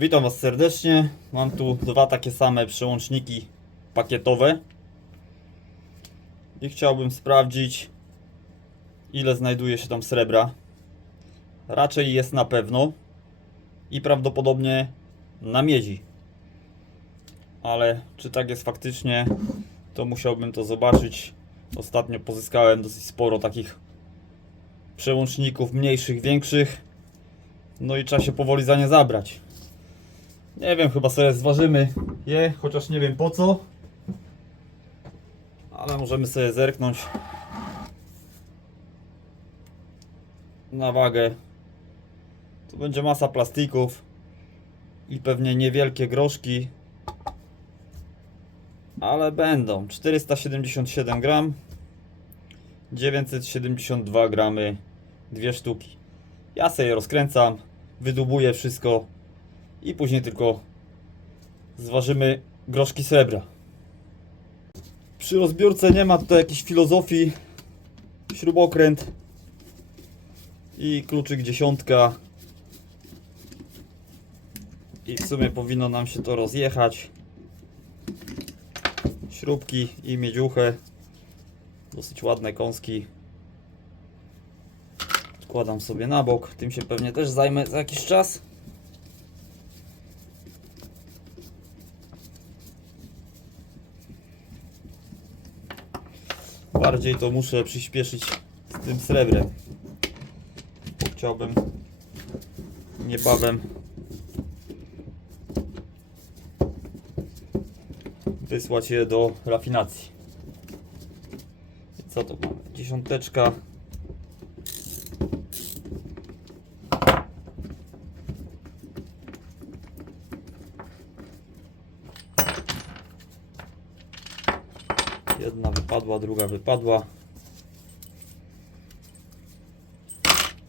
Witam Was serdecznie. Mam tu dwa takie same przełączniki pakietowe. I chciałbym sprawdzić, ile znajduje się tam srebra. Raczej jest na pewno i prawdopodobnie na miedzi. Ale czy tak jest faktycznie, to musiałbym to zobaczyć. Ostatnio pozyskałem dosyć sporo takich przełączników mniejszych, większych. No i trzeba się powoli za nie zabrać. Nie wiem, chyba sobie zważymy je, chociaż nie wiem po co. Ale możemy sobie zerknąć na wagę. Tu będzie masa plastików i pewnie niewielkie groszki. Ale będą 477 gram, 972 gramy, dwie sztuki. Ja sobie je rozkręcam, wydubuję wszystko i później tylko zważymy groszki srebra. Przy rozbiórce nie ma tutaj jakiejś filozofii. Śrubokręt i kluczyk dziesiątka. I w sumie powinno nam się to rozjechać. Śrubki i miedziuchę. Dosyć ładne kąski. Składam sobie na bok. Tym się pewnie też zajmę za jakiś czas. Bardziej to muszę przyspieszyć z tym srebrem. Chciałbym niebawem wysłać je do rafinacji. Co to mamy? Dziesiąteczka. Jedna wypadła, druga wypadła.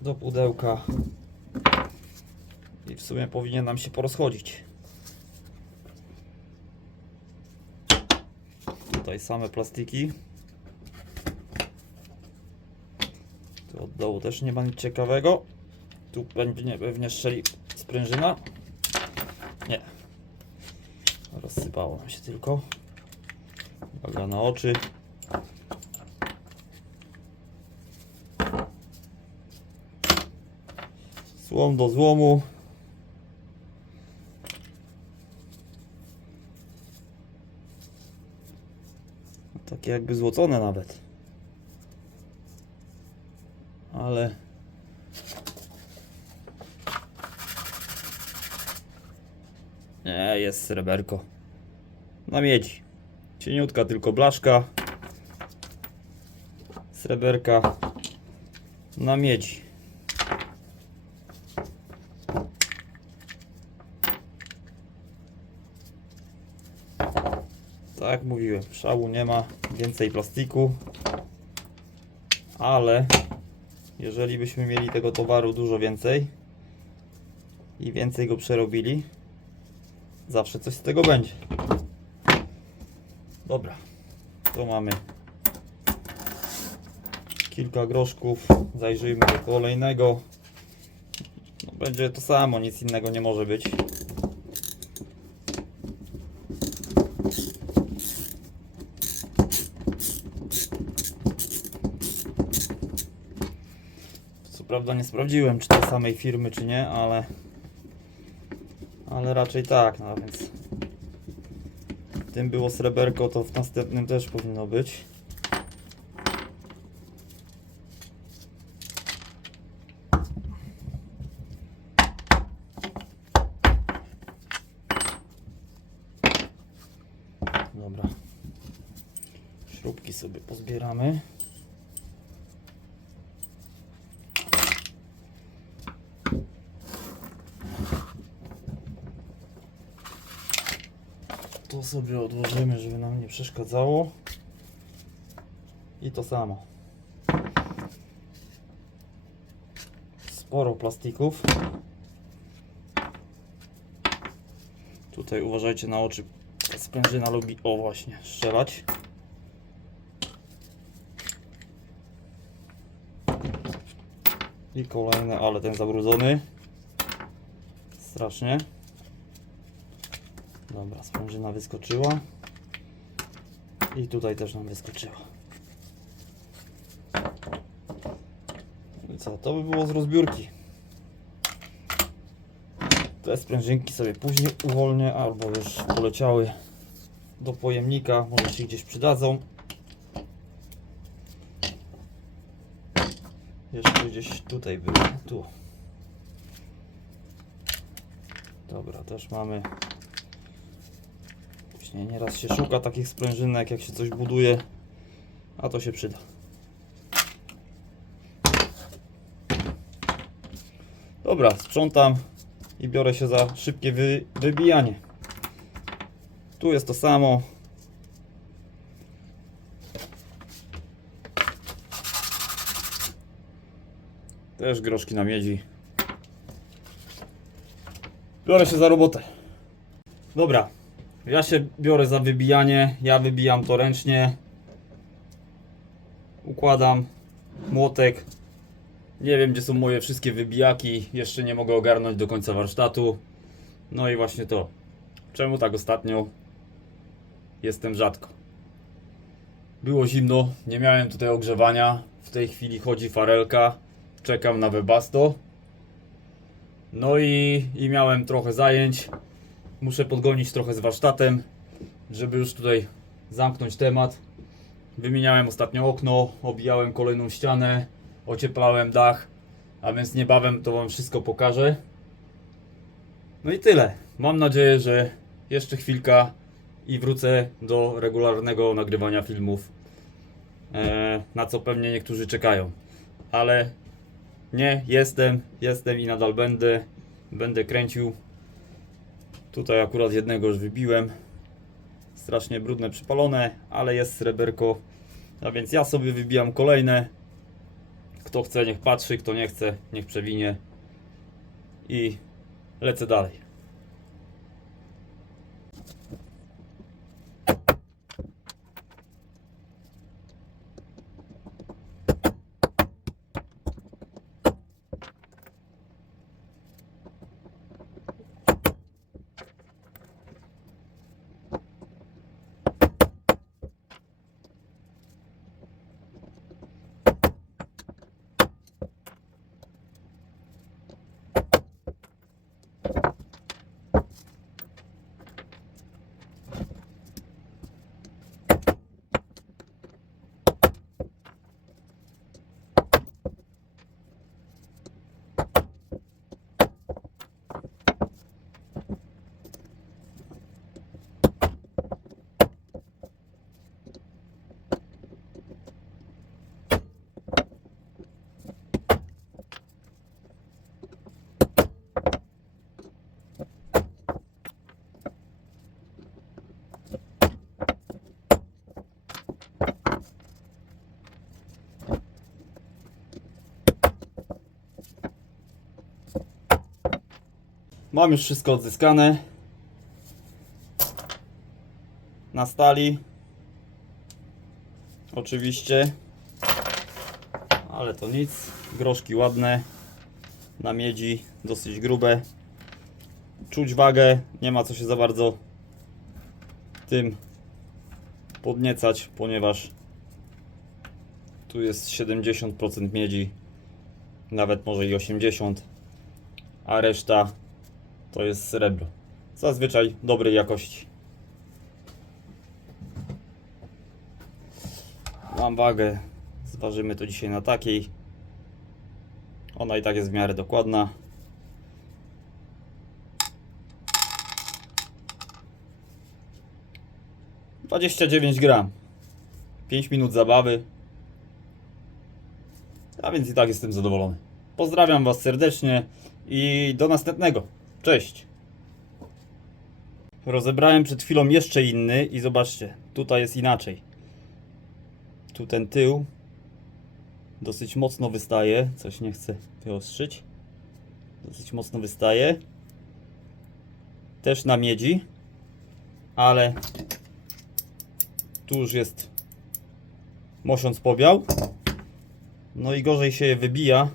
Do pudełka. I w sumie powinien nam się porozchodzić. Tutaj same plastiki. Tu od dołu też nie ma nic ciekawego. Tu pewnie, pewnie strzeli sprężyna. Nie. Rozsypało się tylko. Uwaga na oczy. Złom do złomu. Takie jakby złocone nawet. Ale nie jest sreberko. Na miedzi. Cieniutka tylko blaszka. Sreberka na miedzi. Tak jak mówiłem, szału nie ma, więcej plastiku. Ale jeżeli byśmy mieli tego towaru dużo więcej i więcej go przerobili, zawsze coś z tego będzie. Dobra, to mamy kilka groszków. Zajrzyjmy do kolejnego. No, będzie to samo, nic innego nie może być. Co prawda nie sprawdziłem, czy tej samej firmy, czy nie, ale ale raczej tak, no więc tym było sreberko, to w następnym też powinno być. Dobra. Śrubki sobie pozbieramy. To sobie odłożymy, żeby nam nie przeszkadzało. I to samo. Sporo plastików. Tutaj uważajcie na oczy. Sprężyna lubi, o właśnie, strzelać. I kolejny, ale ten zabrudzony. Strasznie. Dobra, sprężyna wyskoczyła. I tutaj też nam wyskoczyła. I co, to by było z rozbiórki. Te sprężynki sobie później uwolnię, albo już poleciały do pojemnika, może się gdzieś przydadzą. Jeszcze gdzieś tutaj były, tu. Dobra, też mamy. Później nieraz się szuka takich sprężynek, jak się coś buduje, a to się przyda. Dobra, sprzątam i biorę się za szybkie wy, wybijanie. Tu jest to samo. Też groszki na miedzi. Biorę się za robotę. Dobra, ja się biorę za wybijanie. Ja wybijam to ręcznie. Układam młotek. Nie wiem, gdzie są moje wszystkie wybijaki. Jeszcze nie mogę ogarnąć do końca warsztatu. No i właśnie to. Czemu tak ostatnio? Jestem rzadko. Było zimno, nie miałem tutaj ogrzewania. W tej chwili chodzi farelka. Czekam na Webasto. No i, i miałem trochę zajęć. Muszę podgonić trochę z warsztatem, żeby już tutaj zamknąć temat. Wymieniałem ostatnio okno, obijałem kolejną ścianę, ocieplałem dach, a więc niebawem to Wam wszystko pokażę. No i tyle. Mam nadzieję, że jeszcze chwilka i wrócę do regularnego nagrywania filmów, e, na co pewnie niektórzy czekają. Ale nie, jestem, jestem i nadal będę. Będę kręcił. Tutaj akurat jednego już wybiłem. Strasznie brudne, przypalone, ale jest sreberko. A więc ja sobie wybijam kolejne. Kto chce, niech patrzy, kto nie chce, niech przewinie. I lecę dalej. Mam już wszystko odzyskane. Na stali. Oczywiście. Ale to nic. Groszki ładne. Na miedzi dosyć grube. Czuć wagę. Nie ma co się za bardzo tym podniecać, ponieważ tu jest 70% miedzi. Nawet może i 80%. A reszta to jest srebro. Zazwyczaj dobrej jakości. Mam wagę. Zważymy to dzisiaj na takiej. Ona i tak jest w miarę dokładna. Dwadzieścia dziewięć gram. 5 minut zabawy. A więc i tak jestem zadowolony. Pozdrawiam Was serdecznie i do następnego. Cześć. Rozebrałem przed chwilą jeszcze inny i zobaczcie, tutaj jest inaczej. Tu ten tył dosyć mocno wystaje, coś nie chcę wyostrzyć. Dosyć mocno wystaje. Też na miedzi, ale tu już jest mosiąc powiał. No i gorzej się je wybija.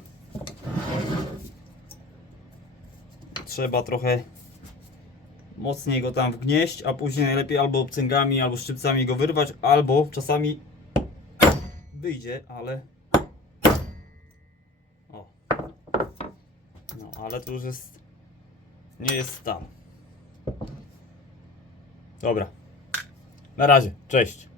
Trzeba trochę mocniej go tam wgnieść, a później najlepiej albo obcęgami, albo szczypcami go wyrwać, albo czasami wyjdzie, ale... O. No, ale to już jest... Nie jest tam. Dobra. Na razie. Cześć.